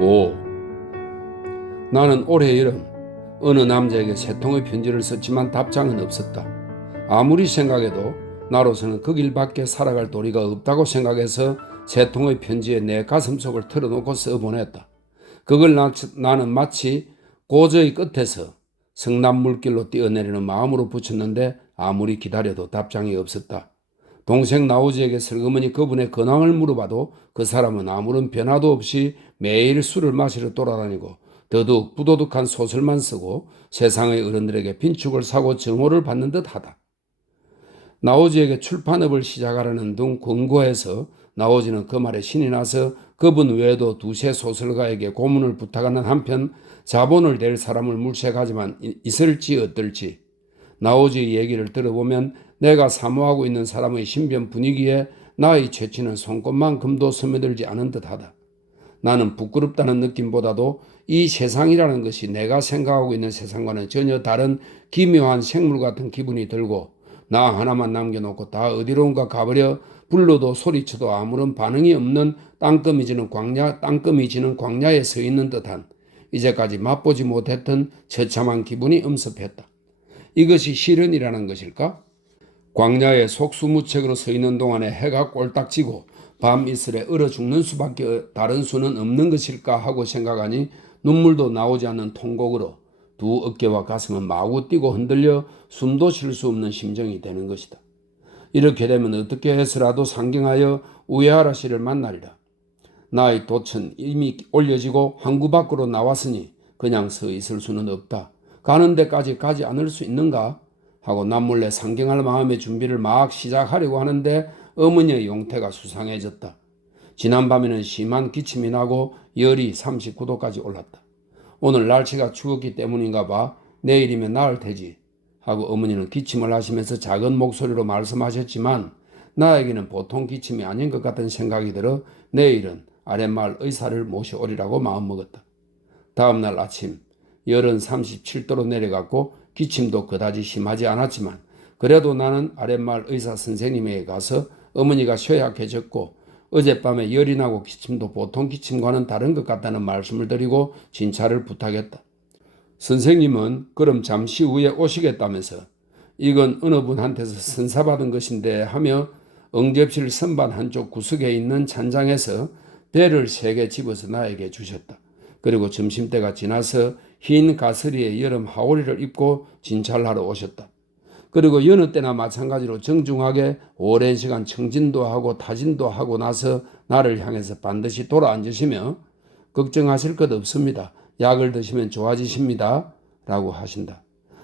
5. 나는 올해 여름 어느 남자에게 세 통의 편지를 썼지만 답장은 없었다. 아무리 생각해도 나로서는 그 길밖에 살아갈 도리가 없다고 생각해서 세 통의 편지에 내 가슴속을 털어놓고 써보냈다. 그걸 나는 마치 고저의 끝에서 성남물길로 뛰어내리는 마음으로 붙였는데 아무리 기다려도 답장이 없었다. 동생 나오지에게 슬그머니 그분의 근황을 물어봐도 그 사람은 아무런 변화도 없이 매일 술을 마시러 돌아다니고 더더욱 부도덕한 소설만 쓰고 세상의 어른들에게 빈축을 사고 증오를 받는 듯하다. 나오지에게 출판업을 시작하라는 등 권고해서 나오지는 그 말에 신이 나서 그분 외에도 두세 소설가에게 고문을 부탁하는 한편 자본을 댈 사람을 물색하지만 있을지 어떨지 나오지의 얘기를 들어보면 내가 사모하고 있는 사람의 신변 분위기에 나의 채취는 손꼽만큼도 스며들지 않은 듯하다. 나는 부끄럽다는 느낌보다도 이 세상이라는 것이 내가 생각하고 있는 세상과는 전혀 다른 기묘한 생물 같은 기분이 들고 나 하나만 남겨놓고 다 어디론가 가버려 불러도 소리쳐도 아무런 반응이 없는 땅거미지는 광야에 서 있는 듯한 이제까지 맛보지 못했던 처참한 기분이 엄습했다. 이것이 실현이라는 것일까? 광야에 속수무책으로 서 있는 동안에 해가 꼴딱 지고 밤 이슬에 얼어 죽는 수밖에 다른 수는 없는 것일까 하고 생각하니 눈물도 나오지 않는 통곡으로 두 어깨와 가슴은 마구 뛰고 흔들려 숨도 쉴 수 없는 심정이 되는 것이다. 이렇게 되면 어떻게 해서라도 상경하여 우에하라 씨를 만나리라. 나의 돛은 이미 올려지고 항구 밖으로 나왔으니 그냥 서 있을 수는 없다. 가는 데까지 가지 않을 수 있는가? 하고 남몰래 상경할 마음의 준비를 막 시작하려고 하는데 어머니의 용태가 수상해졌다. 지난밤에는 심한 기침이 나고 열이 39도까지 올랐다. 오늘 날씨가 추웠기 때문인가 봐. 내일이면 나을 테지. 하고 어머니는 기침을 하시면서 작은 목소리로 말씀하셨지만 나에게는 보통 기침이 아닌 것 같은 생각이 들어 내일은 아랫마을 의사를 모셔오리라고 마음먹었다. 다음날 아침 열은 37도로 내려갔고 기침도 그다지 심하지 않았지만 그래도 나는 아랫마을 의사 선생님에게 가서 어머니가 쇠약해졌고 어젯밤에 열이 나고 기침도 보통 기침과는 다른 것 같다는 말씀을 드리고 진찰을 부탁했다. 선생님은 그럼 잠시 후에 오시겠다면서 이건 어느 분한테서 선사받은 것인데 하며 응접실 선반 한쪽 구석에 있는 찬장에서 배를 3개 집어서 나에게 주셨다. 그리고 점심때가 지나서 흰 가스리에 여름 하오리를 입고 진찰하러 오셨다. 그리고 여느 때나 마찬가지로 정중하게 오랜 시간 청진도 하고 타진도 하고 나서 나를 향해서 반드시 돌아앉으시며 걱정하실 것 없습니다. 약을 드시면 좋아지십니다. 라고 하신다.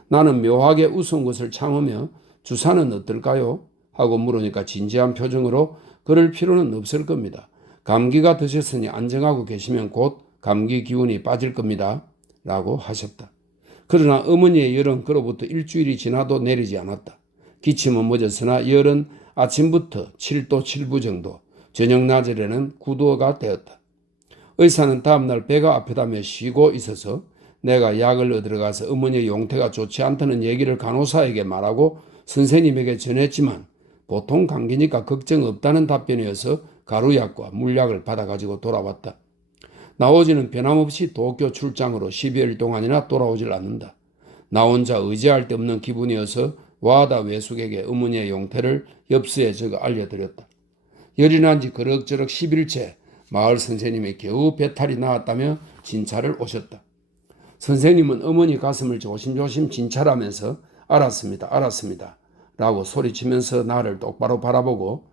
나는 묘하게 웃은 것을 참으며 주사는 어떨까요? 하고 물으니까 진지한 표정으로 그럴 필요는 없을 겁니다. 감기가 드셨으니 안정하고 계시면 곧 감기 기운이 빠질 겁니다. 라고 하셨다. 그러나 어머니의 열은 그로부터 일주일이 지나도 내리지 않았다. 기침은 멎었으나 열은 아침부터 7도 7부 정도, 저녁 낮에는 9도가 되었다. 의사는 다음날 배가 아프다며 쉬고 있어서 내가 약을 얻으러 가서 어머니의 용태가 좋지 않다는 얘기를 간호사에게 말하고 선생님에게 전했지만 보통 감기니까 걱정 없다는 답변이어서 가루약과 물약을 받아가지고 돌아왔다. 나오지는 변함없이 도쿄 출장으로 12일 동안이나 돌아오질 않는다. 나 혼자 의지할 데 없는 기분이어서 와다 외숙에게 어머니의 용태를 엽서에 적어 알려드렸다. 열이 난 지 그럭저럭 10일째 마을 선생님이 겨우 배탈이 나았다며 진찰을 오셨다. 선생님은 어머니 가슴을 조심조심 진찰하면서 알았습니다 라고 소리치면서 나를 똑바로 바라보고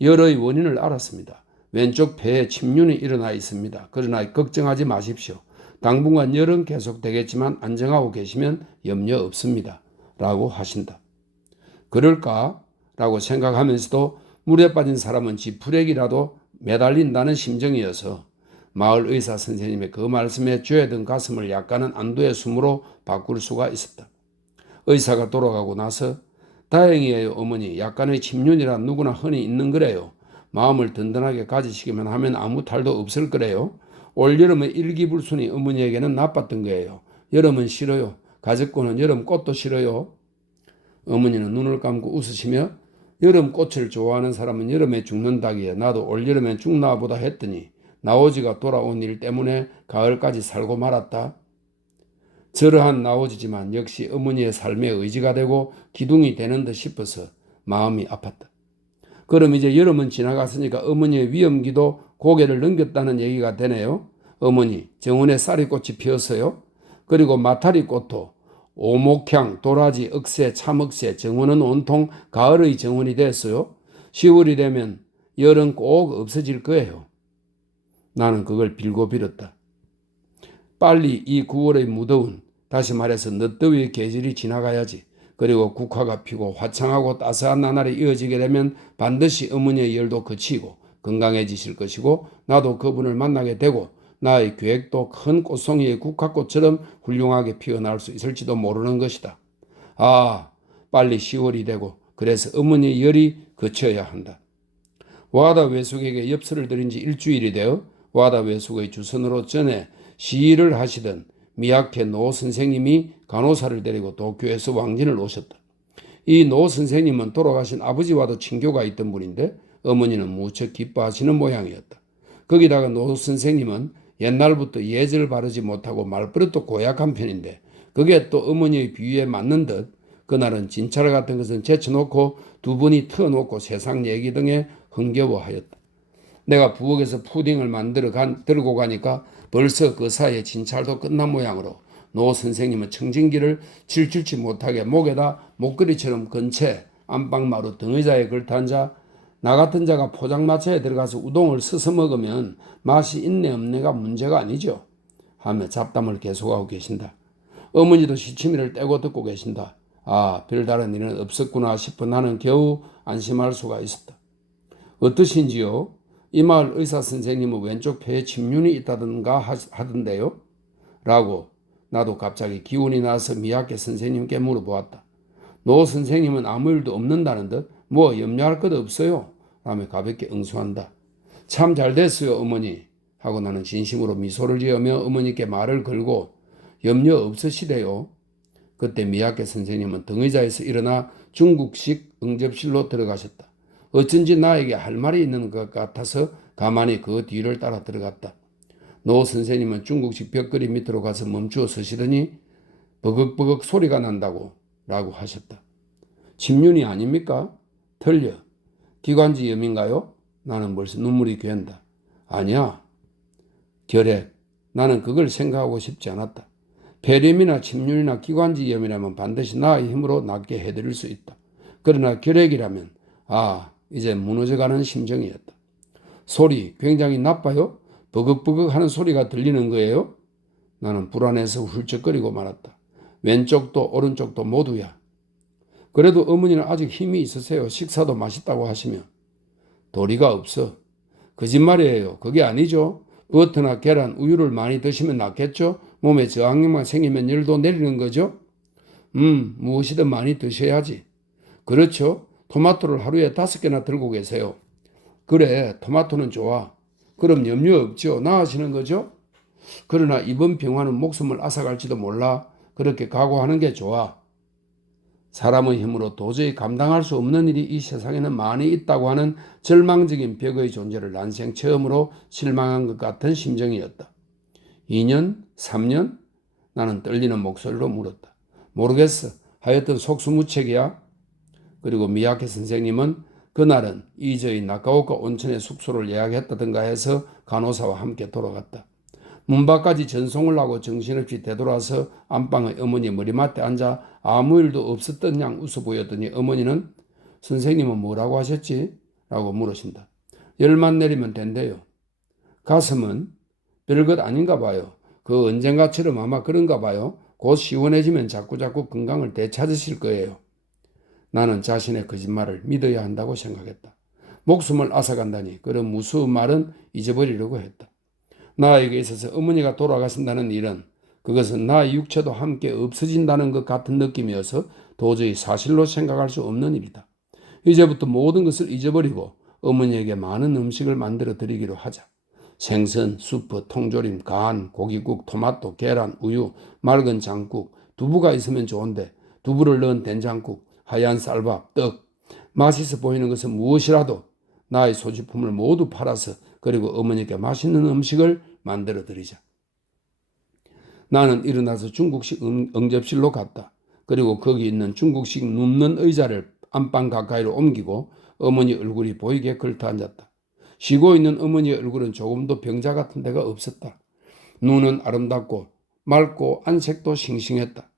열의 원인을 알았습니다. 왼쪽 폐에 침륜이 일어나 있습니다. 그러나 걱정하지 마십시오. 당분간 열은 계속되겠지만 안정하고 계시면 염려 없습니다. 라고 하신다. 그럴까? 라고 생각하면서도 물에 빠진 사람은 지푸레기라도 매달린다는 심정이어서 마을 의사 선생님의 그 말씀에 죄든 가슴을 약간은 안도의 숨으로 바꿀 수가 있었다. 의사가 돌아가고 나서 다행이에요 어머니. 약간의 침륜이라 누구나 흔히 있는 거래요. 마음을 든든하게 가지시기만 하면 아무 탈도 없을 거래요. 올여름에 일기불순이 어머니에게는 나빴던 거예요. 여름은 싫어요. 가졌고는 여름 꽃도 싫어요. 어머니는 눈을 감고 웃으시며 여름 꽃을 좋아하는 사람은 여름에 죽는다기에 나도 올여름엔 죽나 보다 했더니 나오지가 돌아온 일 때문에 가을까지 살고 말았다. 저러한 나오지지만 역시 어머니의 삶의 의지가 되고 기둥이 되는 듯 싶어서 마음이 아팠다. 그럼 이제 여름은 지나갔으니까 어머니의 위험기도 고개를 넘겼다는 얘기가 되네요. 어머니, 정원에 쌀이꽃이 피었어요. 그리고 마타리꽃도 오목향, 도라지, 억새, 참억새, 정원은 온통 가을의 정원이 됐어요. 10월이 되면 열은 꼭 없어질 거예요. 나는 그걸 빌고 빌었다. 빨리 이 9월의 무더운, 다시 말해서 늦더위의 계절이 지나가야지. 그리고 국화가 피고 화창하고 따스한 나날이 이어지게 되면 반드시 어머니의 열도 그치고 건강해지실 것이고 나도 그분을 만나게 되고 나의 계획도 큰 꽃송이의 국화꽃처럼 훌륭하게 피어날 수 있을지도 모르는 것이다. 아, 빨리 10월이 되고 그래서 어머니의 열이 그쳐야 한다. 와다 외숙에게 엽서를 드린 지 일주일이 되어 와다 외숙의 주선으로 전에 시위를 하시던 미약해 노 선생님이 간호사를 데리고 도쿄에서 왕진을 오셨다. 이 노 선생님은 돌아가신 아버지와도 친교가 있던 분인데 어머니는 무척 기뻐하시는 모양이었다. 거기다가 노 선생님은 옛날부터 예절 바르지 못하고 말버릇도 고약한 편인데 그게 또 어머니의 비유에 맞는 듯 그날은 진찰 같은 것은 제쳐놓고 두 분이 터놓고 세상 얘기 등에 흥겨워하였다. 내가 부엌에서 푸딩을 들고 가니까 벌써 그 사이에 진찰도 끝난 모양으로 노 선생님은 청진기를 질질치 못하게 목에다 목걸이처럼 건 채 안방마루 등의자에 걸터앉아 나 같은 자가 포장마차에 들어가서 우동을 서서 먹으면 맛이 있네 없네가 문제가 아니죠. 하며 잡담을 계속하고 계신다. 어머니도 시치미를 떼고 듣고 계신다. 아, 별다른 일은 없었구나 싶어 나는 겨우 안심할 수가 있었다. 어떠신지요? 이 마을 의사 선생님은 왼쪽 폐에 침륜이 있다던가 하던데요? 라고 나도 갑자기 기운이 나서 미약해 선생님께 물어보았다. 노 선생님은 아무 일도 없는다는 듯 뭐 염려할 것 없어요. 라며 가볍게 응수한다. 참 잘 됐어요 어머니 하고 나는 진심으로 미소를 지으며 어머니께 말을 걸고 염려 없으시대요. 그때 미약해 선생님은 등의자에서 일어나 중국식 응접실로 들어가셨다. 어쩐지 나에게 할 말이 있는 것 같아서 가만히 그 뒤를 따라 들어갔다. 노 선생님은 중국식 벽걸이 밑으로 가서 멈추어 서시더니 버걱버걱 소리가 난다고 라고 하셨다. 침륜이 아닙니까? 틀려. 기관지염인가요? 나는 벌써 눈물이 괴한다. 아니야. 결핵. 나는 그걸 생각하고 싶지 않았다. 폐렴이나 침륜이나 기관지염이라면 반드시 나의 힘으로 낫게 해드릴 수 있다. 그러나 결핵이라면 이제 무너져가는 심정이었다. 소리 굉장히 나빠요? 버걱버걱 하는 소리가 들리는 거예요? 나는 불안해서 훌쩍거리고 말았다. 왼쪽도 오른쪽도 모두야. 그래도 어머니는 아직 힘이 있으세요. 식사도 맛있다고 하시며. 도리가 없어. 거짓말이에요. 그게 아니죠. 버터나 계란, 우유를 많이 드시면 낫겠죠? 몸에 저항력만 생기면 열도 내리는 거죠? 무엇이든 많이 드셔야지. 그렇죠. 토마토를 하루에 5개나 들고 계세요. 그래, 토마토는 좋아. 그럼 염려 없죠. 나으시는 거죠? 그러나 이번 병화는 목숨을 앗아갈지도 몰라. 그렇게 각오하는 게 좋아. 사람의 힘으로 도저히 감당할 수 없는 일이 이 세상에는 많이 있다고 하는 절망적인 벽의 존재를 난생 처음으로 실망한 것 같은 심정이었다. 2년? 3년? 나는 떨리는 목소리로 물었다. 모르겠어. 하여튼 속수무책이야. 그리고 미야케 선생님은 그날은 이저의 나카오카 온천의 숙소를 예약했다든가 해서 간호사와 함께 돌아갔다. 문 밖까지 전송을 하고 정신없이 되돌아서 안방의 어머니 머리맡에 앉아 아무 일도 없었던 양 웃어 보였더니 어머니는 선생님은 뭐라고 하셨지? 라고 물으신다. 열만 내리면 된대요. 가슴은 별것 아닌가 봐요. 그 언젠가처럼 아마 그런가 봐요. 곧 시원해지면 자꾸자꾸 건강을 되찾으실 거예요. 나는 자신의 거짓말을 믿어야 한다고 생각했다. 목숨을 앗아간다니 그런 무서운 말은 잊어버리려고 했다. 나에게 있어서 어머니가 돌아가신다는 일은 그것은 나의 육체도 함께 없어진다는 것 같은 느낌이어서 도저히 사실로 생각할 수 없는 일이다. 이제부터 모든 것을 잊어버리고 어머니에게 많은 음식을 만들어 드리기로 하자. 생선, 수프, 통조림, 간, 고기국, 토마토, 계란, 우유, 맑은 장국, 두부가 있으면 좋은데 두부를 넣은 된장국, 하얀 쌀밥, 떡, 맛있어 보이는 것은 무엇이라도 나의 소지품을 모두 팔아서 그리고 어머니께 맛있는 음식을 만들어 드리자. 나는 일어나서 중국식 응접실로 갔다. 그리고 거기 있는 중국식 눕는 의자를 안방 가까이로 옮기고 어머니 얼굴이 보이게 걸터 앉았다. 쉬고 있는 어머니의 얼굴은 조금도 병자 같은 데가 없었다. 눈은 아름답고 맑고 안색도 싱싱했다.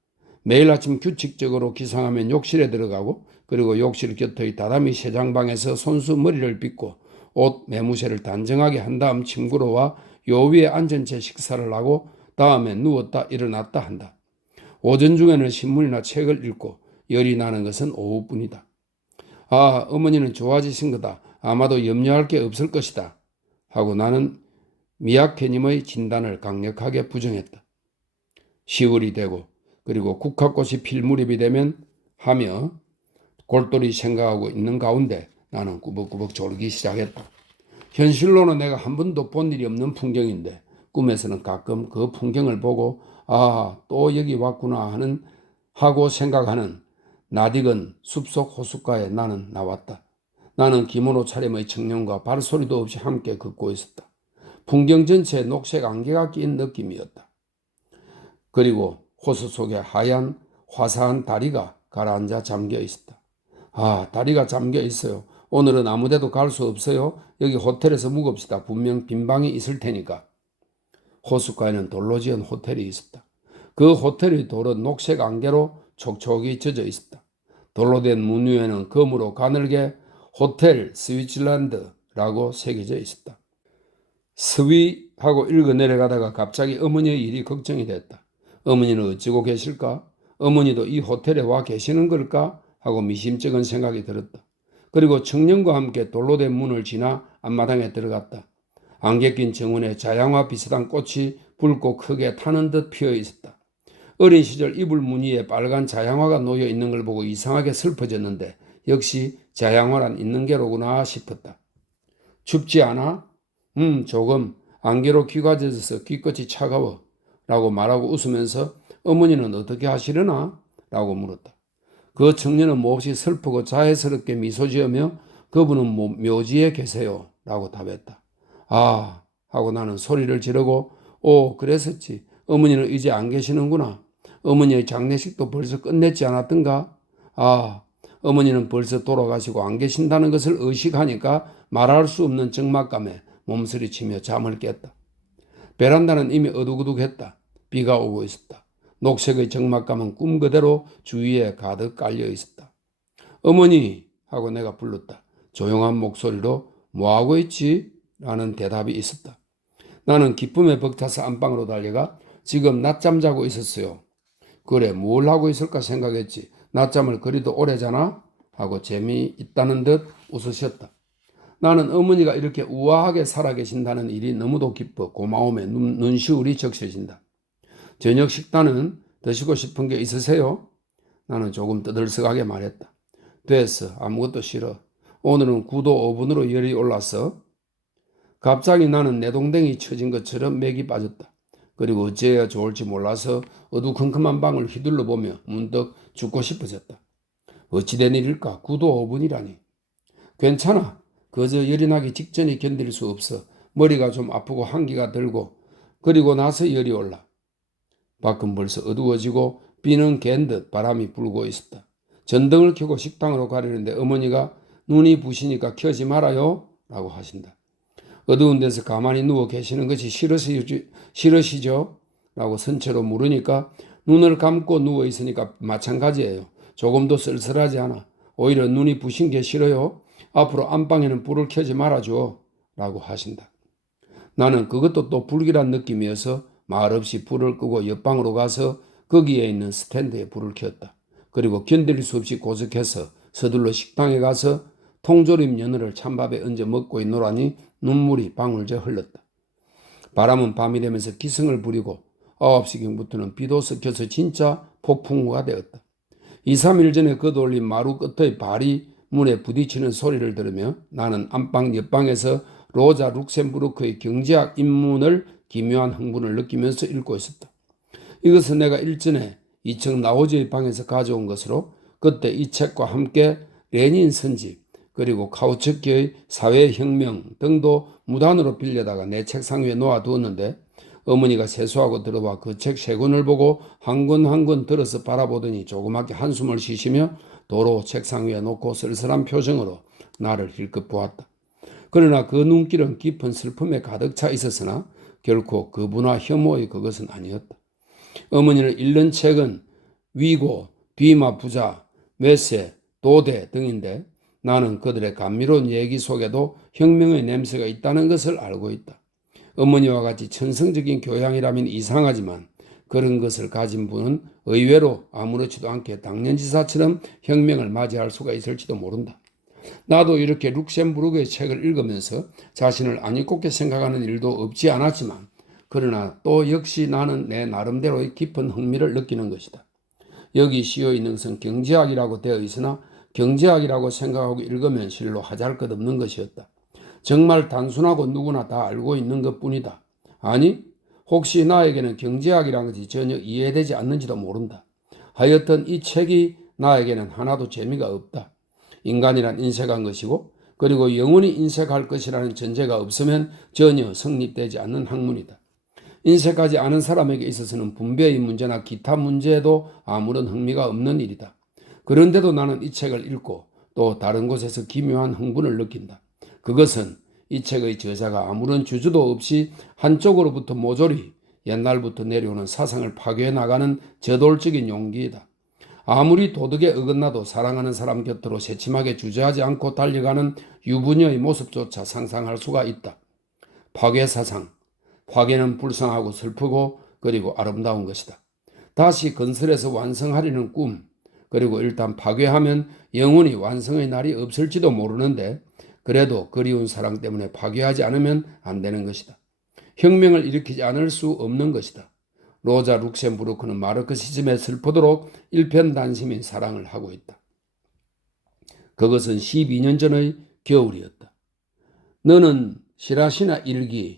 매일 아침 규칙적으로 기상하면 욕실에 들어가고 그리고 욕실 곁의 다다미 세장방에서 손수 머리를 빗고 옷 매무새를 단정하게 한 다음 침구로 와 요 위에 앉은 채 식사를 하고 다음에 누웠다 일어났다 한다. 오전 중에는 신문이나 책을 읽고 열이 나는 것은 오후뿐이다. 아, 어머니는 좋아지신 거다. 아마도 염려할 게 없을 것이다. 하고 나는 미약해님의 진단을 강력하게 부정했다. 10월이 되고 그리고 국화꽃이 필 무렵이 되면 하며 골똘히 생각하고 있는 가운데 나는 꾸벅꾸벅 졸기 시작했다. 현실로는 내가 한 번도 본 일이 없는 풍경인데 꿈에서는 가끔 그 풍경을 보고 아, 또 여기 왔구나 하고 생각하는 낯익은 숲속 호숫가에 나는 나왔다. 나는 기모노 차림의 청년과 발소리도 없이 함께 걷고 있었다. 풍경 전체에 녹색 안개가 낀 느낌이었다. 그리고 호수 속에 하얀 화사한 다리가 가라앉아 잠겨 있었다. 아, 다리가 잠겨 있어요. 오늘은 아무데도 갈 수 없어요. 여기 호텔에서 묵읍시다. 분명 빈 방이 있을 테니까. 호숫가에는 돌로 지은 호텔이 있었다. 그 호텔의 돌은 녹색 안개로 촉촉이 젖어 있었다. 돌로 된 문 위에는 검으로 가늘게 호텔 스위츠랜드라고 새겨져 있었다. 스위 하고 읽어 내려가다가 갑자기 어머니의 일이 걱정이 됐다. 어머니는 어찌고 계실까? 어머니도 이 호텔에 와 계시는 걸까? 하고 미심쩍은 생각이 들었다. 그리고 청년과 함께 돌로 된 문을 지나 앞마당에 들어갔다. 안개 낀 정원에 자양화 비슷한 꽃이 붉고 크게 타는 듯 피어 있었다. 어린 시절 이불 무늬에 빨간 자양화가 놓여 있는 걸 보고 이상하게 슬퍼졌는데 역시 자양화란 있는 게로구나 싶었다. 춥지 않아? 조금. 안개로 귀가 젖어서 귀끝이 차가워. 라고 말하고 웃으면서 어머니는 어떻게 하시려나? 라고 물었다. 그 청년은 몹시 슬프고 자애스럽게 미소 지으며 그분은 묘지에 계세요. 라고 답했다. 아, 하고 나는 소리를 지르고 오, 그랬었지. 어머니는 이제 안 계시는구나. 어머니의 장례식도 벌써 끝냈지 않았던가? 아, 어머니는 벌써 돌아가시고 안 계신다는 것을 의식하니까 말할 수 없는 적막감에 몸서리치며 잠을 깼다. 베란다는 이미 어둑어둑했다. 비가 오고 있었다. 녹색의 적막감은 꿈 그대로 주위에 가득 깔려 있었다. 어머니 하고 내가 불렀다. 조용한 목소리로 뭐하고 있지? 라는 대답이 있었다. 나는 기쁨에 벅차서 안방으로 달려가 지금 낮잠 자고 있었어요. 그래, 뭘 하고 있을까 생각했지. 낮잠을 그리도 오래 자나? 하고 재미있다는 듯 웃으셨다. 나는 어머니가 이렇게 우아하게 살아계신다는 일이 너무도 기뻐 고마움에 눈시울이 적셔진다. 저녁 식단은 드시고 싶은 게 있으세요? 나는 조금 떠들썩하게 말했다. 됐어. 아무것도 싫어. 오늘은 9도 5분으로 열이 올라서 갑자기 나는 내동댕이 쳐진 것처럼 맥이 빠졌다. 그리고 어찌해야 좋을지 몰라서 어두컴컴한 방을 휘둘러 보며 문득 죽고 싶어졌다. 어찌된 일일까? 9도 5분이라니. 괜찮아. 그저 열이 나기 직전이 견딜 수 없어. 머리가 좀 아프고 한기가 들고 그리고 나서 열이 올라. 밖은 벌써 어두워지고 비는 갠 듯 바람이 불고 있었다. 전등을 켜고 식당으로 가려는데 어머니가 눈이 부시니까 켜지 말아요 라고 하신다. 어두운 데서 가만히 누워 계시는 것이 싫으시죠? 라고 선체로 물으니까 눈을 감고 누워 있으니까 마찬가지예요. 조금도 쓸쓸하지 않아. 오히려 눈이 부신 게 싫어요. 앞으로 안방에는 불을 켜지 말아줘 라고 하신다. 나는 그것도 또 불길한 느낌이어서 말없이 불을 끄고 옆방으로 가서 거기에 있는 스탠드에 불을 켰다. 그리고 견딜 수 없이 고석해서 서둘러 식당에 가서 통조림 연어를 찬밥에 얹어 먹고 있노라니 눈물이 방울져 흘렀다. 바람은 밤이 되면서 기승을 부리고 9시경부터는 비도 섞여서 진짜 폭풍우가 되었다. 2, 3일 전에 걷어올린 마루 끝의 발이 문에 부딪히는 소리를 들으며 나는 안방 옆방에서 로자 룩셈부르크의 경제학 입문을 기묘한 흥분을 느끼면서 읽고 있었다. 이것은 내가 일전에 2층 나오지의 방에서 가져온 것으로 그때 이 책과 함께 레닌 선집 그리고 카우츠키의 사회혁명 등도 무단으로 빌려다가 내 책상 위에 놓아두었는데 어머니가 세수하고 들어와 그 책 세 권을 보고 한 권 한 권 들어서 바라보더니 조그맣게 한숨을 쉬시며 도로 책상 위에 놓고 쓸쓸한 표정으로 나를 힐끗 보았다. 그러나 그 눈길은 깊은 슬픔에 가득 차 있었으나 결코 거부나 혐오의 그것은 아니었다. 어머니를 읽는 책은 위고, 뒤마 부자, 메세, 도대 등인데 나는 그들의 감미로운 얘기 속에도 혁명의 냄새가 있다는 것을 알고 있다. 어머니와 같이 천성적인 교양이라면 이상하지만 그런 것을 가진 분은 의외로 아무렇지도 않게 당년지사처럼 혁명을 맞이할 수가 있을지도 모른다. 나도 이렇게 룩셈부르크의 책을 읽으면서 자신을 아니꼽게 생각하는 일도 없지 않았지만 그러나 또 역시 나는 내 나름대로의 깊은 흥미를 느끼는 것이다. 여기 씌어 있는 것은 경제학이라고 되어 있으나 경제학이라고 생각하고 읽으면 실로 하잘것없는 것이었다. 정말 단순하고 누구나 다 알고 있는 것뿐이다. 아니, 혹시 나에게는 경제학이라는 것이 전혀 이해되지 않는지도 모른다. 하여튼 이 책이 나에게는 하나도 재미가 없다. 인간이란 인색한 것이고 그리고 영원히 인색할 것이라는 전제가 없으면 전혀 성립되지 않는 학문이다. 인색하지 않은 사람에게 있어서는 분배의 문제나 기타 문제에도 아무런 흥미가 없는 일이다. 그런데도 나는 이 책을 읽고 또 다른 곳에서 기묘한 흥분을 느낀다. 그것은 이 책의 저자가 아무런 주저도 없이 한쪽으로부터 모조리 옛날부터 내려오는 사상을 파괴해 나가는 저돌적인 용기이다. 아무리 도덕에 어긋나도 사랑하는 사람 곁으로 새침하게 주저하지 않고 달려가는 유부녀의 모습조차 상상할 수가 있다. 파괴 사상, 파괴는 불쌍하고 슬프고 그리고 아름다운 것이다. 다시 건설해서 완성하려는 꿈, 그리고 일단 파괴하면 영원히 완성의 날이 없을지도 모르는데 그래도 그리운 사랑 때문에 파괴하지 않으면 안 되는 것이다. 혁명을 일으키지 않을 수 없는 것이다. 로자 룩셈부르크는 마르크시즘에 슬프도록 일편단심인 사랑을 하고 있다. 그것은 12년 전의 겨울이었다. 너는 시라시나 일기는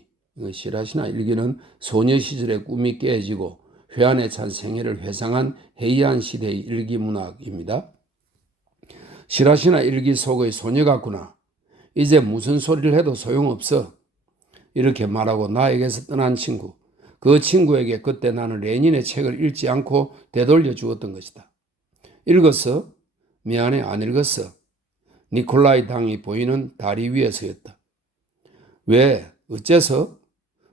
소녀 시절의 꿈이 깨지고 회한에 찬 생애를 회상한 해이한 시대의 일기 문학입니다. 시라시나 일기 속의 소녀 같구나. 이제 무슨 소리를 해도 소용없어. 이렇게 말하고 나에게서 떠난 친구. 그 친구에게 그때 나는 레닌의 책을 읽지 않고 되돌려 주었던 것이다. 읽었어? 미안해, 안 읽었어. 니콜라이 당이 보이는 다리 위에서였다. 왜? 어째서?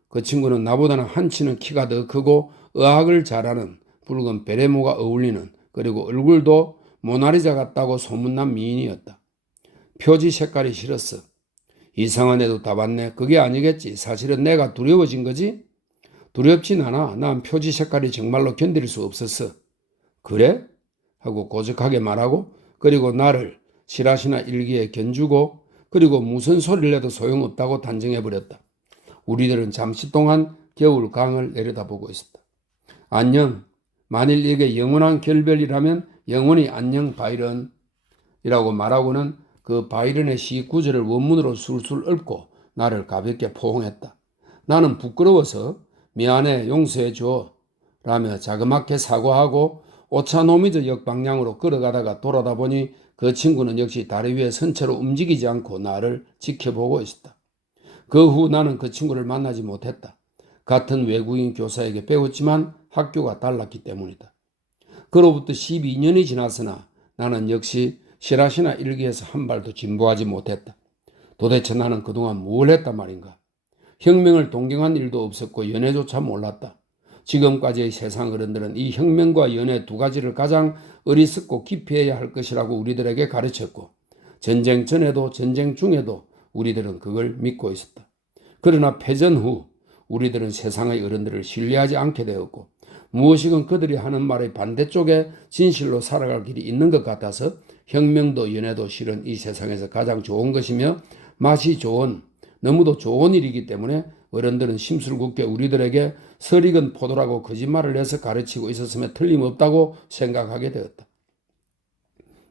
그 친구는 나보다는 한치는 키가 더 크고 의학을 잘하는 붉은 베레모가 어울리는 그리고 얼굴도 모나리자 같다고 소문난 미인이었다. 표지 색깔이 싫었어. 이상한 애도 다 봤네. 그게 아니겠지. 사실은 내가 두려워진 거지? 두렵진 않아. 난 표지 색깔이 정말로 견딜 수 없었어. 그래? 하고 고적하게 말하고 그리고 나를 시라시나 일기에 견주고 그리고 무슨 소리를 해도 소용없다고 단정해버렸다. 우리들은 잠시 동안 겨울 강을 내려다보고 있었다. 안녕. 만일 이게 영원한 결별이라면 영원히 안녕 바이런이라고 말하고는 그 바이런의 시 구절을 원문으로 술술 읊고 나를 가볍게 포옹했다. 나는 부끄러워서 미안해 용서해 줘 라며 자그맣게 사과하고 오차노미즈 역 방향으로 걸어가다가 돌아다 보니 그 친구는 역시 다리 위에 선 채로 움직이지 않고 나를 지켜보고 있었다. 그 후 나는 그 친구를 만나지 못했다. 같은 외국인 교사에게 배웠지만 학교가 달랐기 때문이다. 그로부터 12년이 지났으나 나는 역시 시라시나 일기에서 한 발도 진보하지 못했다. 도대체 나는 그동안 뭘 했단 말인가? 혁명을 동경한 일도 없었고 연애조차 몰랐다. 지금까지의 세상 어른들은 이 혁명과 연애 두 가지를 가장 어리석고 기피해야 할 것이라고 우리들에게 가르쳤고 전쟁 전에도 전쟁 중에도 우리들은 그걸 믿고 있었다. 그러나 패전 후 우리들은 세상의 어른들을 신뢰하지 않게 되었고 무엇이건 그들이 하는 말의 반대쪽에 진실로 살아갈 길이 있는 것 같아서 혁명도 연애도 실은 이 세상에서 가장 좋은 것이며 맛이 좋은 너무도 좋은 일이기 때문에 어른들은 심술궂게 우리들에게 설익은 포도라고 거짓말을 해서 가르치고 있었음에 틀림없다고 생각하게 되었다.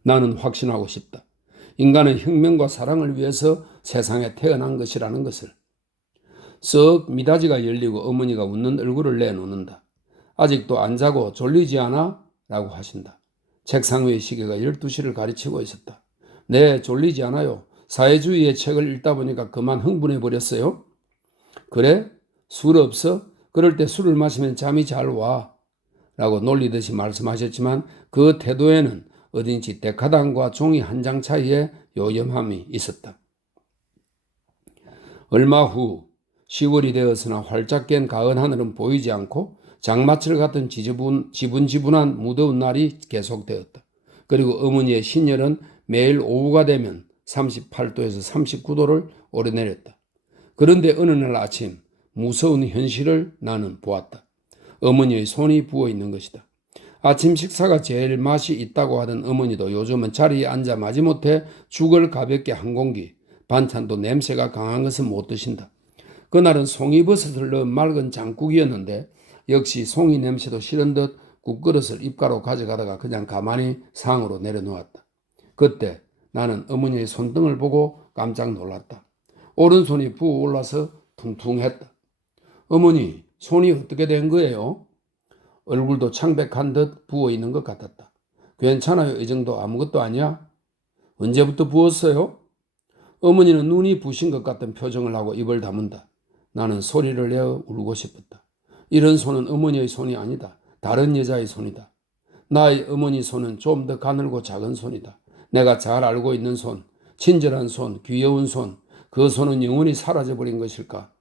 나는 확신하고 싶다. 인간은 혁명과 사랑을 위해서 세상에 태어난 것이라는 것을. 썩 미닫이가 열리고 어머니가 웃는 얼굴을 내놓는다. 아직도 안 자고 졸리지 않아? 라고 하신다. 책상 위의 시계가 12시를 가리치고 있었다. 네, 졸리지 않아요. 사회주의의 책을 읽다 보니까 그만 흥분해 버렸어요. 그래? 술 없어? 그럴 때 술을 마시면 잠이 잘 와. 라고 놀리듯이 말씀하셨지만 그 태도에는 어딘지 데카단과 종이 한 장 차이에 요염함이 있었다. 얼마 후 10월이 되었으나 활짝 깬 가을 하늘은 보이지 않고 장마철 같은 지분지분한 무더운 날이 계속되었다. 그리고 어머니의 신열은 매일 오후가 되면 38도에서 39도를 오르내렸다. 그런데 어느 날 아침 무서운 현실을 나는 보았다. 어머니의 손이 부어 있는 것이다. 아침 식사가 제일 맛이 있다고 하던 어머니도 요즘은 자리에 앉아 마지못해 죽을 가볍게 한 공기, 반찬도 냄새가 강한 것은 못 드신다. 그날은 송이버섯을 넣은 맑은 장국이었는데 역시 송이 냄새도 싫은 듯 국그릇을 입가로 가져가다가 그냥 가만히 상으로 내려놓았다. 그때 나는 어머니의 손등을 보고 깜짝 놀랐다. 오른손이 부어올라서 퉁퉁했다. 어머니, 손이 어떻게 된 거예요? 얼굴도 창백한 듯 부어있는 것 같았다. 괜찮아요. 이 정도 아무것도 아니야? 언제부터 부었어요? 어머니는 눈이 부신 것 같은 표정을 하고 입을 다문다. 나는 소리를 내어 울고 싶었다. 이런 손은 어머니의 손이 아니다. 다른 여자의 손이다. 나의 어머니 손은 좀 더 가늘고 작은 손이다. 내가 잘 알고 있는 손, 친절한 손, 귀여운 손, 그 손은 영원히 사라져버린 것일까?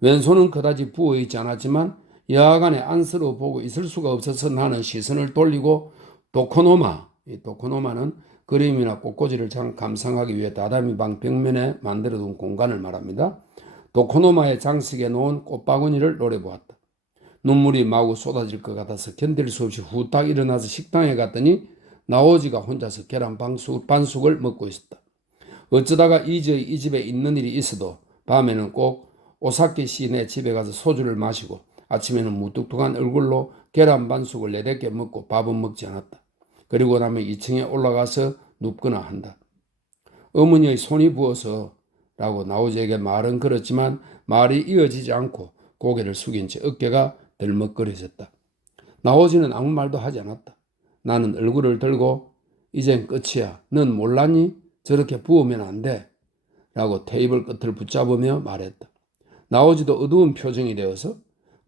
왼손은 그다지 부어있지 않았지만 여하간에 안쓰러워 보고 있을 수가 없어서 나는 시선을 돌리고 이 도코노마는 그림이나 꽃꽂이를 감상하기 위해 다다미 방 벽면에 만들어둔 공간을 말합니다. 도코노마의 장식에 놓은 꽃바구니를 노려보았다. 눈물이 마구 쏟아질 것 같아서 견딜 수 없이 후딱 일어나서 식당에 갔더니 나오지가 혼자서 계란 반숙을 먹고 있었다. 어쩌다가 이 집에 있는 일이 있어도 밤에는 꼭 오사키 시내 집에 가서 소주를 마시고 아침에는 무뚝뚝한 얼굴로 계란 반숙을 4-5개 먹고 밥은 먹지 않았다. 그리고 나면 2층에 올라가서 눕거나 한다. 어머니의 손이 부어서 라고 나오지에게 말은 걸었지만 말이 이어지지 않고 고개를 숙인 채 어깨가 덜먹거려졌다. 나오지는 아무 말도 하지 않았다. 나는 얼굴을 들고 이젠 끝이야. 넌 몰랐니? 저렇게 부으면 안 돼. 라고 테이블 끝을 붙잡으며 말했다. 나오지도 어두운 표정이 되어서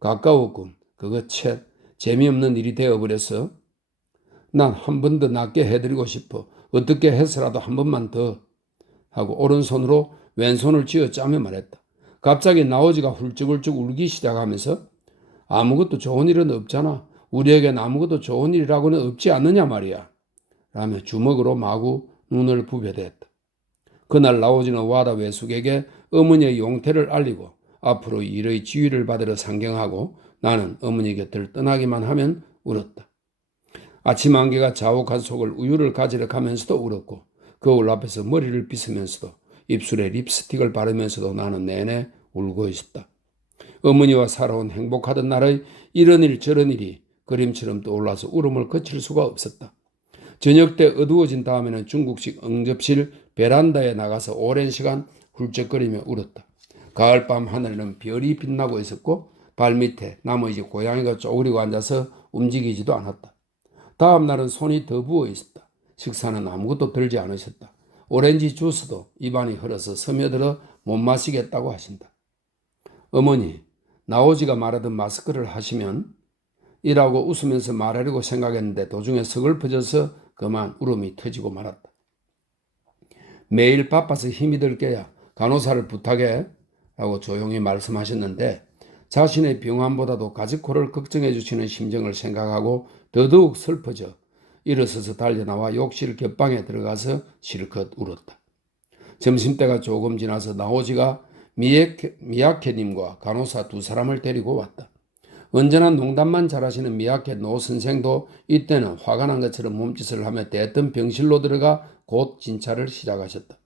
가까웠군. 그거 채 재미없는 일이 되어버렸어. 난 한 번 더 낫게 해드리고 싶어. 어떻게 해서라도 한 번만 더. 하고 오른손으로 왼손을 쥐어짜며 말했다. 갑자기 나오지가 훌쩍훌쩍 울기 시작하면서 아무것도 좋은 일은 없잖아. 우리에겐 아무것도 좋은 일이라고는 없지 않느냐 말이야. 라며 주먹으로 마구 눈을 부벼댔다. 그날 나오지는 와다 외숙에게 어머니의 용태를 알리고 앞으로 일의 지휘를 받으러 상경하고 나는 어머니 곁을 떠나기만 하면 울었다. 아침 안개가 자욱한 속을 우유를 가지러 가면서도 울었고 거울 앞에서 머리를 빗으면서도 입술에 립스틱을 바르면서도 나는 내내 울고 있었다. 어머니와 살아온 행복하던 날의 이런 일 저런 일이 그림처럼 떠올라서 울음을 그칠 수가 없었다. 저녁 때 어두워진 다음에는 중국식 응접실 베란다에 나가서 오랜 시간 훌쩍거리며 울었다. 가을밤 하늘에는 별이 빛나고 있었고 발밑에 나머지 고양이가 쪼그리고 앉아서 움직이지도 않았다. 다음 날은 손이 더 부어 있었다. 식사는 아무것도 들지 않으셨다. 오렌지 주스도 입안이 흘러서 스며들어 못 마시겠다고 하신다. 어머니, 나오지가 말하던 마스크를 하시면 이라고 웃으면서 말하려고 생각했는데 도중에 서글퍼져서 그만 울음이 터지고 말았다. 매일 바빠서 힘이 들 게야 간호사를 부탁해 라고 조용히 말씀하셨는데 자신의 병환보다도 가족코를 걱정해 주시는 심정을 생각하고 더더욱 슬퍼져 일어서서 달려나와 욕실 곁방에 들어가서 실컷 울었다. 점심때가 조금 지나서 나오지가 미야케님과 간호사 2사람을 데리고 왔다. 언제나 농담만 잘하시는 미야케 노 선생도 이때는 화가 난 것처럼 몸짓을 하며 대뜸 병실로 들어가 곧 진찰을 시작하셨다.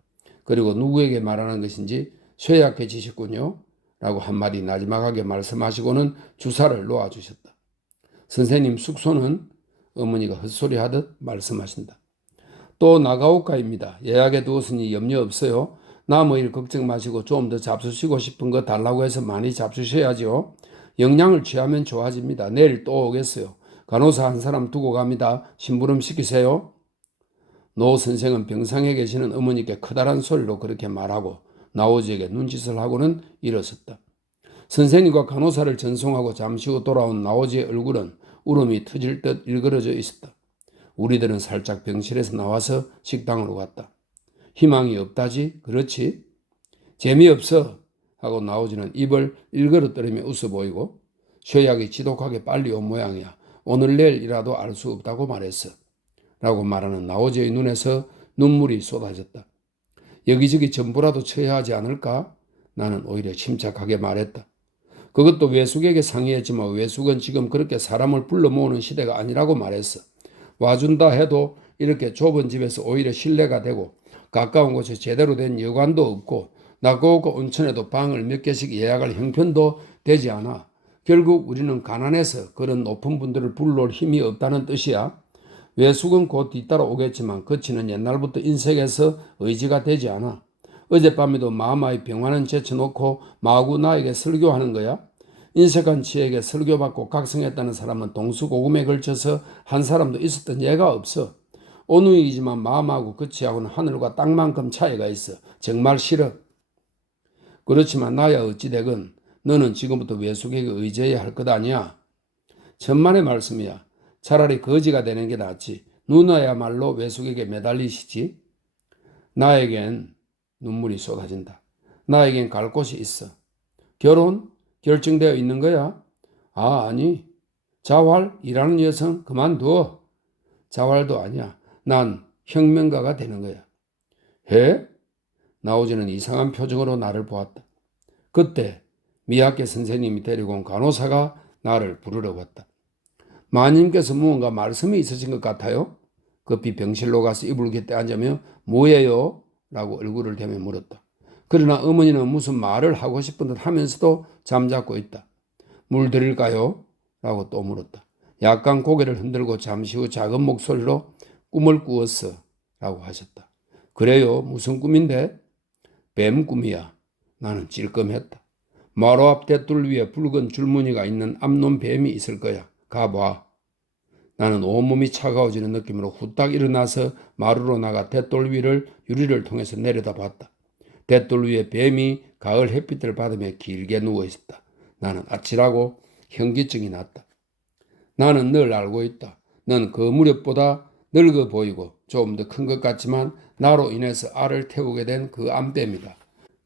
그리고 누구에게 말하는 것인지 쇠약해지셨군요. 라고 한마디 나지막하게 말씀하시고는 주사를 놓아주셨다. 선생님 숙소는? 어머니가 헛소리하듯 말씀하신다. 또 나가오카입니다. 예약해 두었으니 염려 없어요. 남의 일 걱정 마시고 좀 더 잡수시고 싶은 거 달라고 해서 많이 잡수셔야죠. 영양을 취하면 좋아집니다. 내일 또 오겠어요. 간호사 한 사람 두고 갑니다. 심부름 시키세요. 노 선생은 병상에 계시는 어머니께 커다란 소리로 그렇게 말하고 나오지에게 눈짓을 하고는 일어섰다. 선생님과 간호사를 전송하고 잠시 후 돌아온 나오지의 얼굴은 울음이 터질 듯 일그러져 있었다. 우리들은 살짝 병실에서 나와서 식당으로 갔다. 희망이 없다지? 그렇지? 재미없어 하고 나오지는 입을 일그러뜨리며 웃어 보이고 쇠약이 지독하게 빨리 온 모양이야. 오늘 내일이라도 알 수 없다고 말했어. 라고 말하는 나오지의 눈에서 눈물이 쏟아졌다. 여기저기 전부라도 쳐야 하지 않을까? 나는 오히려 침착하게 말했다. 그것도 외숙에게 상의했지만 외숙은 지금 그렇게 사람을 불러 모으는 시대가 아니라고 말했어. 와준다 해도 이렇게 좁은 집에서 오히려 신뢰가 되고 가까운 곳에 제대로 된 여관도 없고 나고가 온천에도 방을 몇 개씩 예약할 형편도 되지 않아. 결국 우리는 가난해서 그런 높은 분들을 불러올 힘이 없다는 뜻이야. 외숙은 곧 뒤따라 오겠지만 그치는 옛날부터 인색에서 의지가 되지 않아. 어젯밤에도 마마의 병환은 제쳐놓고 마구 나에게 설교하는 거야. 인색한 지에게 설교받고 각성했다는 사람은 동수고금에 걸쳐서 한 사람도 있었던 예가 없어. 오누이지만 마음하고 그치하고는 하늘과 땅만큼 차이가 있어. 정말 싫어. 그렇지만 나야 어찌되건 너는 지금부터 외숙에게 의지해야 할 것 아니야. 천만의 말씀이야. 차라리 거지가 되는 게 낫지. 누나야말로 외숙에게 매달리시지. 나에겐 눈물이 쏟아진다. 나에겐 갈 곳이 있어. 결혼? 결정되어 있는 거야? 아, 아니. 자활? 일하는 여성? 그만둬. 자활도 아니야. 난 혁명가가 되는 거야. 해? 나오지는 이상한 표정으로 나를 보았다. 그때 미학계 선생님이 데리고 온 간호사가 나를 부르러 왔다. 마님께서 무언가 말씀이 있으신 것 같아요? 급히 병실로 가서 이불 곁에 앉으며 뭐예요? 라고 얼굴을 대며 물었다. 그러나 어머니는 무슨 말을 하고 싶은 듯 하면서도 잠자고 있다. 물 드릴까요? 라고 또 물었다. 약간 고개를 흔들고 잠시 후 작은 목소리로 꿈을 꾸었어 라고 하셨다. 그래요? 무슨 꿈인데? 뱀 꿈이야. 나는 찔끔했다. 마루 앞 대둘 위에 붉은 줄무늬가 있는 암놈 뱀이 있을 거야. 가봐. 나는 온몸이 차가워지는 느낌으로 후딱 일어나서 마루로 나가 대돌 위를 유리를 통해서 내려다봤다. 대돌 위에 뱀이 가을 햇빛을 받으며 길게 누워 있었다. 나는 아찔하고 현기증이 났다. 나는 늘 알고 있다. 넌 그 무렵보다 늙어 보이고 조금 더 큰 것 같지만 나로 인해서 알을 태우게 된 그 암뱀이다.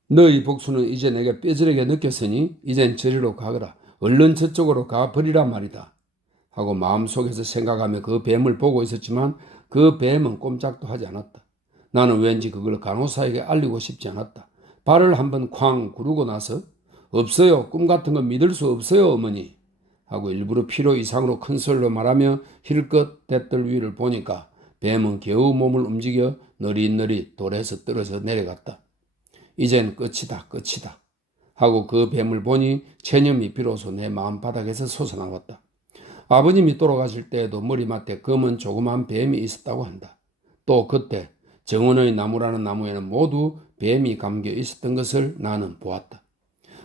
너희 복수는 이제 내게 뼈저리게 느꼈으니 이젠 저리로 가거라. 얼른 저쪽으로 가버리란 말이다. 하고 마음속에서 생각하며 그 뱀을 보고 있었지만 그 뱀은 꼼짝도 하지 않았다. 나는 왠지 그걸 간호사에게 알리고 싶지 않았다. 발을 한번 쾅 구르고 나서 없어요. 꿈 같은 건 믿을 수 없어요 어머니. 하고 일부러 필요 이상으로 큰 소리로 말하며 힐끗 대뜰 위를 보니까 뱀은 겨우 몸을 움직여 너릿너릿 돌에서 떨어져 내려갔다. 이젠 끝이다 끝이다 하고 그 뱀을 보니 체념이 비로소 내 마음바닥에서 솟아나왔다. 아버님이 돌아가실 때에도 머리맡에 검은 조그만 뱀이 있었다고 한다. 또 그때 정원의 나무라는 나무에는 모두 뱀이 감겨 있었던 것을 나는 보았다.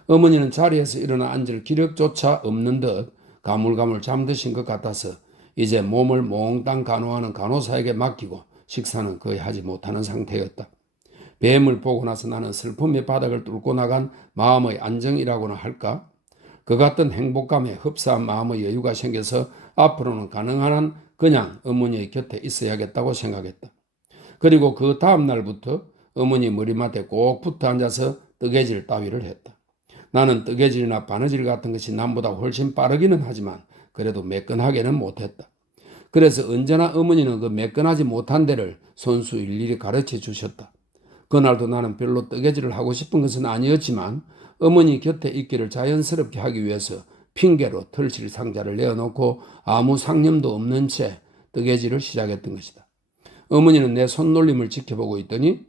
어머니는 자리에서 일어나 앉을 기력조차 없는 듯 가물가물 잠드신 것 같아서 이제 몸을 몽땅 간호하는 간호사에게 맡기고 식사는 거의 하지 못하는 상태였다. 뱀을 보고 나서 나는 슬픔의 바닥을 뚫고 나간 마음의 안정이라고나 할까? 그 같은 행복감에 흡사한 마음의 여유가 생겨서 앞으로는 가능한 한 그냥 어머니의 곁에 있어야겠다고 생각했다. 그리고 그 다음 날부터 어머니 머리맡에 꼭 붙어 앉아서 뜨개질 따위를 했다. 나는 뜨개질이나 바느질 같은 것이 남보다 훨씬 빠르기는 하지만 그래도 매끈하게는 못했다. 그래서 언제나 어머니는 그 매끈하지 못한 데를 손수 일일이 가르쳐 주셨다. 그날도 나는 별로 뜨개질을 하고 싶은 것은 아니었지만 어머니 곁에 있기를 자연스럽게 하기 위해서 핑계로 털실 상자를 내어놓고 아무 상념도 없는 채 뜨개질을 시작했던 것이다. 어머니는 내 손놀림을 지켜보고 있더니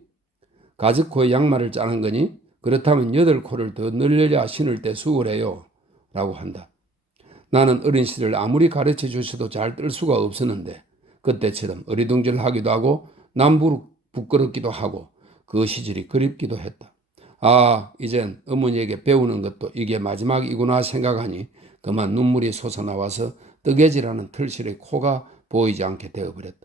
가죽코에 양말을 짜는 거니? 그렇다면 8코를 더 늘려야 신을 때 수월해요. 라고 한다. 나는 어린 시절 아무리 가르쳐 주셔도 잘 뜰 수가 없었는데 그때처럼 어리둥절하기도 하고 남부르 부끄럽기도 하고 그 시절이 그립기도 했다. 아, 이젠 어머니에게 배우는 것도 이게 마지막이구나 생각하니 그만 눈물이 솟아나와서 뜨개질하는 털실의 코가 보이지 않게 되어버렸다.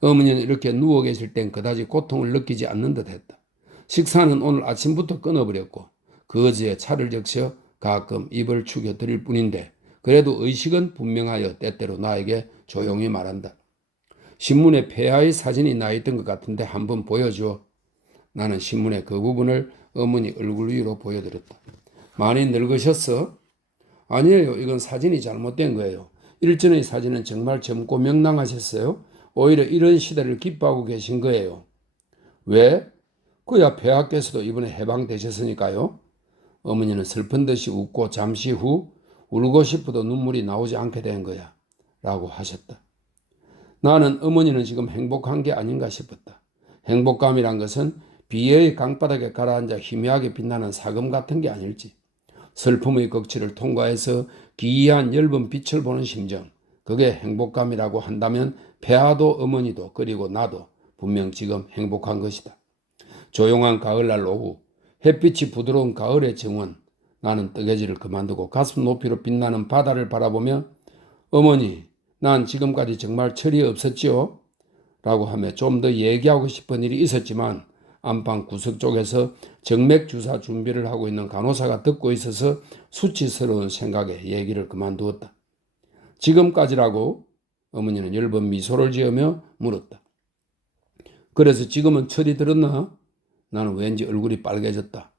어머니는 이렇게 누워 계실 땐 그다지 고통을 느끼지 않는 듯 했다. 식사는 오늘 아침부터 끊어버렸고 거지에 차를 적셔 가끔 입을 축여 드릴 뿐인데 그래도 의식은 분명하여 때때로 나에게 조용히 말한다. 신문에 폐하의 사진이 나 있던 것 같은데 한번 보여줘. 나는 신문의 그 부분을 어머니 얼굴 위로 보여드렸다. 많이 늙으셨어? 아니에요. 이건 사진이 잘못된 거예요. 일전의 사진은 정말 젊고 명랑하셨어요. 오히려 이런 시대를 기뻐하고 계신 거예요. 왜? 그야 폐하께서도 이번에 해방되셨으니까요. 어머니는 슬픈 듯이 웃고 잠시 후 울고 싶어도 눈물이 나오지 않게 된 거야. 라고 하셨다. 나는 어머니는 지금 행복한 게 아닌가 싶었다. 행복감이란 것은 비애의 강바닥에 가라앉아 희미하게 빛나는 사금 같은 게 아닐지. 슬픔의 극치를 통과해서 기이한 엷은 빛을 보는 심정. 그게 행복감이라고 한다면 폐하도 어머니도 그리고 나도 분명 지금 행복한 것이다. 조용한 가을날 오후 햇빛이 부드러운 가을의 정원. 나는 뜨개질을 그만두고 가슴 높이로 빛나는 바다를 바라보며 어머니, 난 지금까지 정말 철이 없었지요? 라고 하며 좀 더 얘기하고 싶은 일이 있었지만 안방 구석 쪽에서 정맥 주사 준비를 하고 있는 간호사가 듣고 있어서 수치스러운 생각에 얘기를 그만두었다. 지금까지라고? 어머니는 엷은 미소를 지으며 물었다. 그래서 지금은 철이 들었나? 나는 왠지 얼굴이 빨개졌다.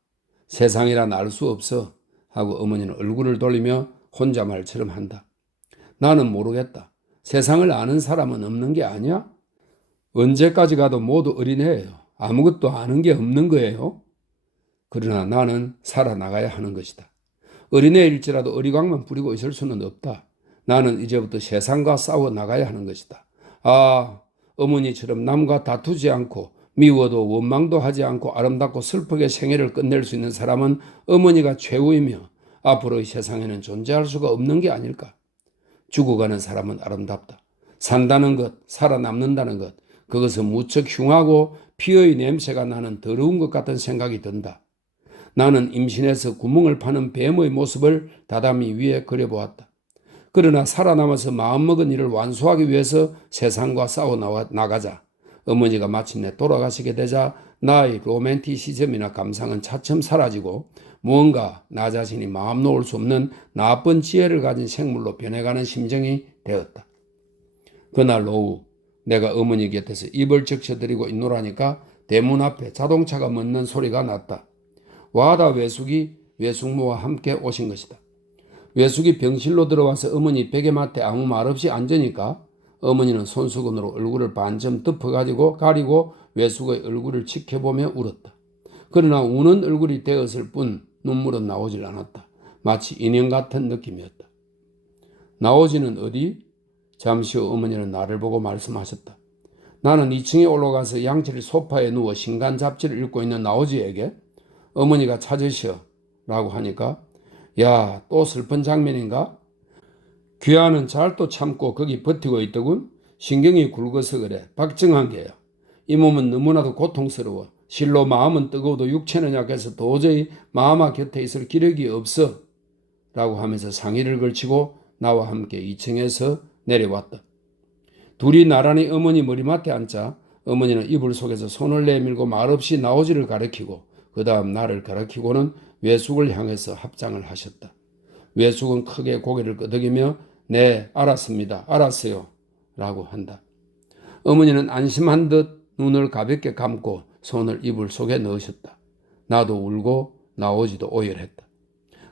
세상이란 알 수 없어 하고 어머니는 얼굴을 돌리며 혼자 말처럼 한다. 나는 모르겠다. 세상을 아는 사람은 없는 게 아니야? 언제까지 가도 모두 어린애예요. 아무것도 아는 게 없는 거예요. 그러나 나는 살아나가야 하는 것이다. 어린애일지라도 어리광만 부리고 있을 수는 없다. 나는 이제부터 세상과 싸워 나가야 하는 것이다. 아, 어머니처럼 남과 다투지 않고 미워도 원망도 하지 않고 아름답고 슬프게 생애를 끝낼 수 있는 사람은 어머니가 최후이며 앞으로의 세상에는 존재할 수가 없는 게 아닐까. 죽어가는 사람은 아름답다. 산다는 것, 살아남는다는 것, 그것은 무척 흉하고 피의 냄새가 나는 더러운 것 같은 생각이 든다. 나는 임신해서 구멍을 파는 뱀의 모습을 다다미 위에 그려보았다. 그러나 살아남아서 마음먹은 일을 완수하기 위해서 세상과 싸워 나가자. 어머니가 마침내 돌아가시게 되자 나의 로맨티시즘이나 감상은 차츰 사라지고 무언가 나 자신이 마음 놓을 수 없는 나쁜 지혜를 가진 생물로 변해가는 심정이 되었다. 그날 오후 내가 어머니 곁에서 입을 적셔드리고 있노라니까 대문 앞에 자동차가 멎는 소리가 났다. 와다 외숙모와 함께 오신 것이다. 외숙이 병실로 들어와서 어머니 베개맡에 아무 말 없이 앉으니까 어머니는 손수건으로 얼굴을 반쯤 덮어가지고 가리고 외숙의 얼굴을 지켜보며 울었다. 그러나 우는 얼굴이 되었을 뿐 눈물은 나오질 않았다. 마치 인형 같은 느낌이었다. 나오지는 어디? 잠시 후 어머니는 나를 보고 말씀하셨다. 나는 2층에 올라가서 양칠 소파에 누워 신간 잡지를 읽고 있는 나오지에게 어머니가 찾으시오 라고 하니까 야, 또 슬픈 장면인가? 귀하는 잘 또 참고 거기 버티고 있더군. 신경이 굵어서 그래. 박정한 게야. 이 몸은 너무나도 고통스러워. 실로 마음은 뜨거워도 육체는 약해서 도저히 마마 곁에 있을 기력이 없어. 라고 하면서 상의를 걸치고 나와 함께 2층에서 내려왔다. 둘이 나란히 어머니 머리맡에 앉자 어머니는 이불 속에서 손을 내밀고 말없이 나오지를 가리키고 그 다음 나를 가리키고는 외숙을 향해서 합장을 하셨다. 외숙은 크게 고개를 끄덕이며 네, 알았습니다. 알았어요. 라고 한다. 어머니는 안심한 듯 눈을 가볍게 감고 손을 이불 속에 넣으셨다. 나도 울고 나오지도 오열했다.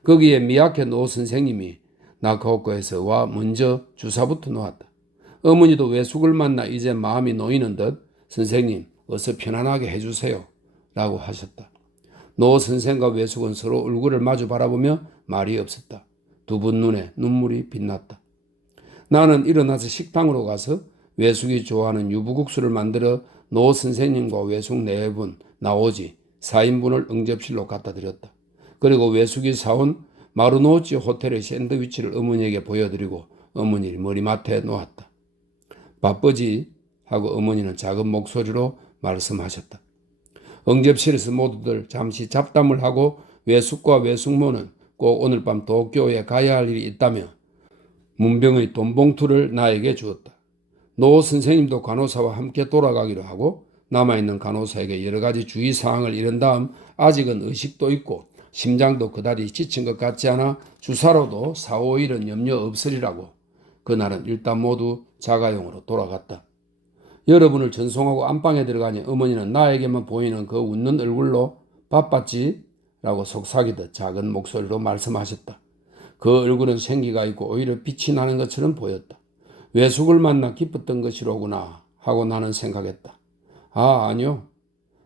거기에 미약해 노 선생님이 나카오코에서 와 먼저 주사부터 놓았다. 어머니도 외숙을 만나 이제 마음이 놓이는 듯 선생님 어서 편안하게 해주세요. 라고 하셨다. 노 선생과 외숙은 서로 얼굴을 마주 바라보며 말이 없었다. 두 분 눈에 눈물이 빛났다. 나는 일어나서 식당으로 가서 외숙이 좋아하는 유부국수를 만들어 노 선생님과 외숙 네 분, 나오지 4인분을 응접실로 갖다 드렸다. 그리고 외숙이 사온 마루노치 호텔의 샌드위치를 어머니에게 보여드리고 어머니 머리맡에 놓았다. 바쁘지? 하고 어머니는 작은 목소리로 말씀하셨다. 응접실에서 모두들 잠시 잡담을 하고 외숙과 외숙모는 꼭 오늘 밤 도쿄에 가야 할 일이 있다며 문병의 돈봉투를 나에게 주었다. 노 선생님도 간호사와 함께 돌아가기로 하고 남아있는 간호사에게 여러 가지 주의사항을 이른 다음 아직은 의식도 있고 심장도 그다지 지친 것 같지 않아 주사로도 4, 5일은 염려 없으리라고. 그날은 일단 모두 자가용으로 돌아갔다. 여러분을 전송하고 안방에 들어가니 어머니는 나에게만 보이는 그 웃는 얼굴로 바빴지? 라고 속삭이듯 작은 목소리로 말씀하셨다. 그 얼굴은 생기가 있고 오히려 빛이 나는 것처럼 보였다. 외숙을 만나 기뻤던 것이로구나 하고 나는 생각했다. 아니요.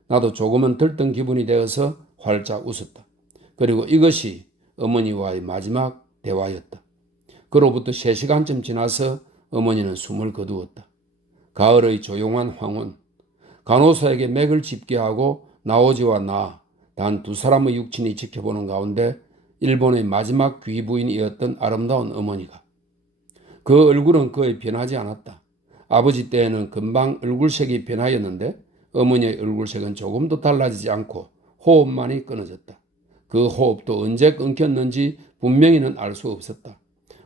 나도 조금은 들뜬 기분이 되어서 활짝 웃었다. 그리고 이것이 어머니와의 마지막 대화였다. 그로부터 3시간쯤 지나서 어머니는 숨을 거두었다. 가을의 조용한 황혼, 간호사에게 맥을 짚게 하고 나오지와 나, 단 2사람의 육친이 지켜보는 가운데 일본의 마지막 귀부인이었던 아름다운 어머니가. 그 얼굴은 거의 변하지 않았다. 아버지 때에는 금방 얼굴색이 변하였는데 어머니의 얼굴색은 조금도 달라지지 않고 호흡만이 끊어졌다. 그 호흡도 언제 끊겼는지 분명히는 알 수 없었다.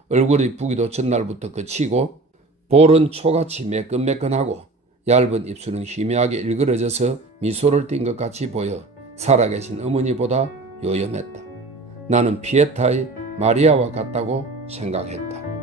얼굴의 부기도 전날부터 그치고 볼은 초같이 매끈매끈하고 얇은 입술은 희미하게 일그러져서 미소를 띈 것 같이 보여 살아계신 어머니보다 요염했다. 나는 피에타의 마리아와 같다고 생각했다.